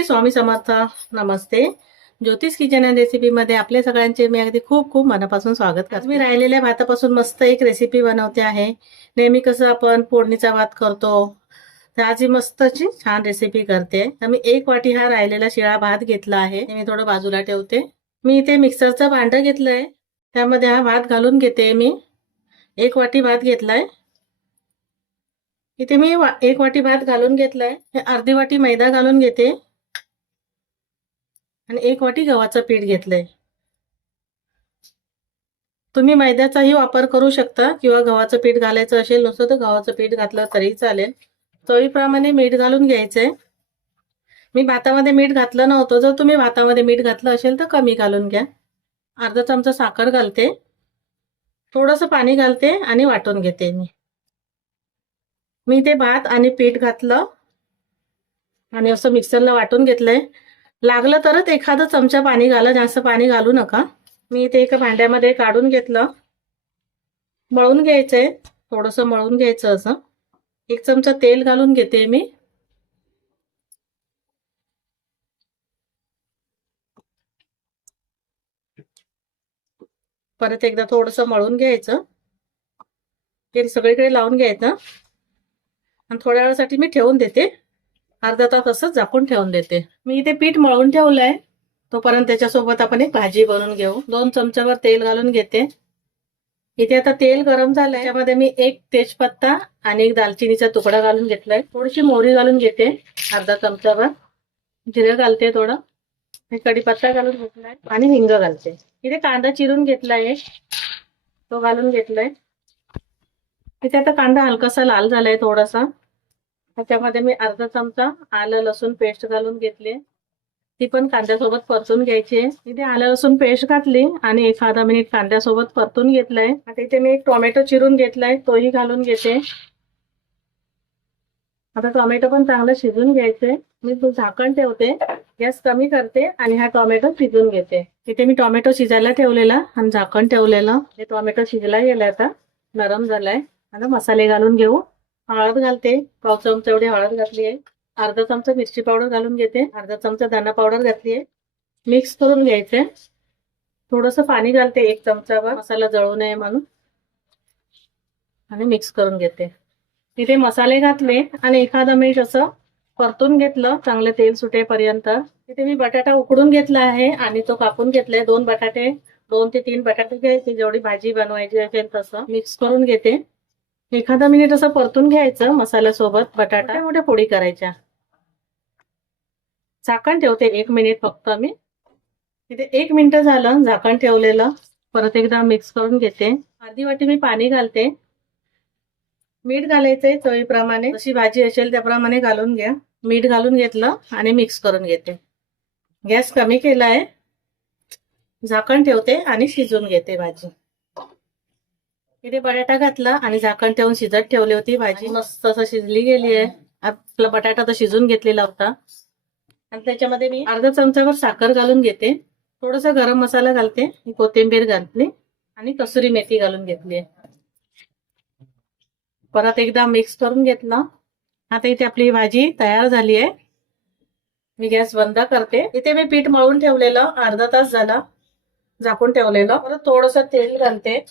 श्री स्वामी समर्थ. नमस्ते. ज्योतिष kitchen recipe रेसिपीमध्ये आपल्या सगळ्यांचे मी अगदी खूप खूप मनापासून स्वागत करते. मी राहिलेल्या भातापासून मस्त एक रेसिपी बनवते आहे. नेहमी कसं आपण फोडणीचा भात करतो तर आज ही मस्त अशी छान रेसिपी करते. तर मी एक वाटी हा राहिलेला शिळा भात घेतला आहे. मी थोडं बाजूला ठेवते. मी इथे मिक्सरचं भांडं घेतलंय. त्यामध्ये हा भात घालून घेते मी. एक वाटी भात घेतलाय. इथे मी वा- एक वाटी भात घालून घेतलाय. अर्धी वाटी मैदा घालून घेते. आणि एक वाटी गव्हाचं पीठ घेतलंय. तुम्ही मैद्याचाही वापर करू शकता किंवा गव्हाचं पीठ घालायचं असेल नसतं तर गव्हाचं पीठ घातलं तरी चालेल. चवीप्रमाणे मीठ घालून घ्यायचंय. मी भातामध्ये मीठ घातलं नव्हतं. जर तुम्ही भातामध्ये मीठ घातलं असेल तर कमी घालून घ्या. अर्धा चमचा साखर घालते. थोडंसं पाणी घालते आणि वाटून घेते मी. मी ते भात आणि पीठ घातलं आणि असं मिक्सरला वाटून घेतलंय. लागलं तरच एखादं चमचा पाणी घाला जास्त पाणी घालू नका. मी ते एका भांड्यामध्ये काढून घेतलं. मळून घ्यायचंय थोडंसं मळून घ्यायचं असं. एक चमचा तेल घालून घेते मी. परत एकदा थोडंसं मळून घ्यायचं. ते सगळीकडे लावून घ्यायचं. आणि थोड्या वेळासाठी मी ठेवून देते. अर्धा तास असंच झाकून ठेवून देते. मी इथे पीठ मळून ठेवलंय. तोपर्यंत त्याच्यासोबत आपण एक भाजी बनवून घेऊ. दोन चमच्यावर तेल घालून घेते. इथे आता तेल गरम झालंय. त्यामध्ये मी एक तेजपत्ता आणि एक दालचिनीचा तुकडा घालून घेतलाय. थोडीशी मोहरी घालून घेते. अर्धा चमच्यावर जिरं घालते थोडं. कढीपत्ता घालून घेतलाय. आणि हिंग घालते. इथे कांदा चिरून घेतलाय. तो घालून घेतलाय. इथे आता कांदा हलकासा लाल झालाय थोडासा. ह्याच्यामध्ये मी अर्धा चमचा आलं लसूण पेस्ट घालून घेतली. ती पण कांद्यासोबत परतून घ्यायची. इथे आलं लसूण पेस्ट घातली आणि एखादा मिनिट कांद्यासोबत परतून घेतलाय. आता इथे मी एक टोमॅटो चिरून घेतलाय तोही घालून घेते. आता टोमॅटो पण चांगलं शिजून घ्यायचंय मी झाकण ठेवते गॅस कमी करते आणि हा टोमॅटो शिजून घेते. इथे मी टोमॅटो शिजायला ठेवलेला आणि झाकण ठेवलेलं. हे टोमॅटो शिजला गेलाय आता नरम झालाय. आता मसाले घालून घेऊ. हळद घालते. पाव चमचा एवढी हळद घातली आहे. अर्धा चमचा मिरची पावडर घालून घेते. अर्धा चमचा दाणा पावडर घातली आहे. मिक्स करून घ्यायचे. थोडस पाणी घालते एक चमचावर मसाला जळू नये म्हणून. आणि मिक्स करून घेते. तिथे मसाले घातले आणि एखादा मिनिट असं परतून घेतलं. चांगलं तेल सुटेपर्यंत. तिथे मी बटाटा उकडून घेतला आहे आणि तो कापून घेतलाय. दोन बटाटे दोन ते तीन बटाटे घ्यायचे. जेवढी भाजी बनवायची असेल तसं. मिक्स करून घेते. एखादा मिनिट असं परतून घ्यायचं मसाल्यासोबत बटाटा. मोठ्या पोळी करायच्या. झाकण ठेवते एक मिनिट फक्त मी. तिथे एक मिनिट झालं झाकण ठेवलेलं. परत एकदा मिक्स करून घेते. अर्धी वाटी मी पाणी घालते. मीठ घालायचंय चवीप्रमाणे. जशी भाजी असेल त्याप्रमाणे घालून घ्या. मीठ घालून घेतलं आणि मिक्स करून घेते. गॅस कमी केलाय. झाकण ठेवते आणि शिजून घेते भाजी. इथे बटाटा घातला आणि झाकण ठेवून शिजत ठेवली होती. भाजी मस्त असं शिजली गेली आहे. आपला बटाटा तर शिजून घेतलेला होता. आणि त्याच्यामध्ये मी अर्धा चमचावर साखर घालून घेते. थोडासा गरम मसाला घालते. कोथिंबीर घातली. आणि कसुरी मेथी घालून घेतली परत एकदा मिक्स करून घेतला. आता इथे आपली भाजी तयार झाली आहे. मी गॅस बंद करते. इथे मी पीठ मळून ठेवलेलं. अर्धा तास झाला झाकून ठेवलेलं. परत थोडस तेल घालते.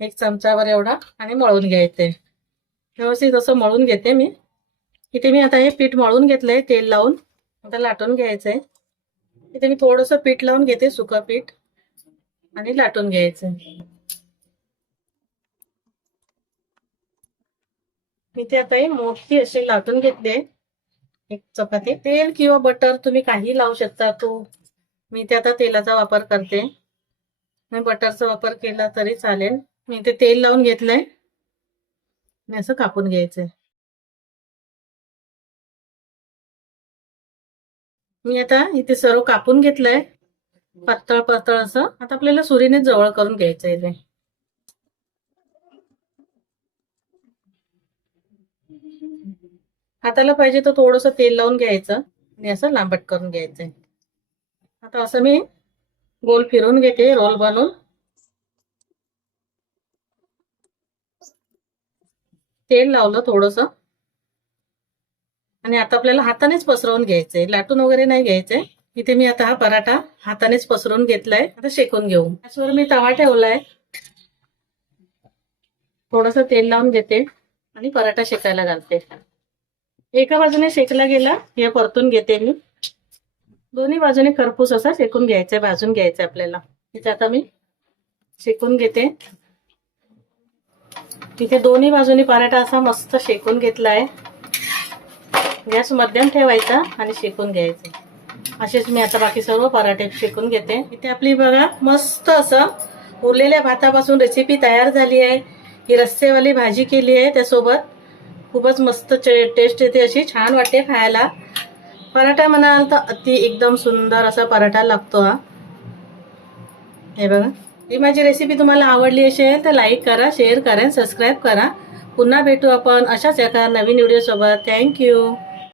एक चमचावर एवढा आणि मळून घ्यायचे. व्यवस्थित असं मळून घेते मी. इथे मी आता हे पीठ मळून घेतलंय तेल लावून. आता लाटून घ्यायचंय. इथे मी थोडस पीठ लावून घेते सुकं पीठ. आणि लाटून घ्यायचंय. इथे आता हे मोठी अशी लाटून घेतली एक चपाती. तेल किंवा बटर तुम्ही काही लावू शकता. तू मी ते आता तेलाचा वापर करते. मी बटरचा वापर केला तरी चालेल. मी इथे तेल लावून घेतलंय. आणि असं कापून घ्यायचंय. मी आता इथे सर्व कापून घेतलंय. पातळ पातळ असं. आता आपल्याला सुरीने जवळ करून घ्यायचंय ते. हाताला पाहिजे तर थोडस तेल लावून घ्यायचं आणि असं लांबट करून घ्यायचंय. आता असं मी गोल फिरून घेते रोल बनवून. तेल लावलं थोडस. आणि आता आपल्याला हातानेच पसरवून घ्यायचंय. लाटून वगैरे नाही घ्यायचंय. इथे मी आता हा पराठा हातानेच पसरून घेतलाय. आता शेकून घेऊ. त्याच्यावर मी तवा ठेवलाय. थोडस तेल लावून घेते. आणि पराठा शेकायला घालते. एका बाजूने शेकला गेला. हे परतून घेते मी. दोन्ही बाजूने खरपूस असा शेकून घ्यायचा भाजून घ्यायचा आपल्याला. इथे आता मी शेकून घेते. तिथे दोन्ही बाजूनी पराठा असा मस्त शेकून घेतला आहे गॅस मध्यम ठेवायचा आणि शेकून घ्यायचा. असेच मी आता बाकी सर्व पराठे शेकून घेते. इथे आपली बघा मस्त असं उरलेल्या भातापासून रेसिपी तयार झाली आहे. ही रस्सेवाली भाजी केली आहे त्यासोबत. खूपच मस्त टेस्ट येते अशी छान वाटते खायला. पराठा म्हणाल तर अति एकदम सुंदर असा पराठा लागतो हा. हे बघा. ही माझी रेसिपी तुम्हाला आवडली असेल तर लाईक करा शेअर करा सबस्क्राईब करा. पुन्हा भेटू आपण अशाच एका नवीन व्हिडिओसोबत थँक्यू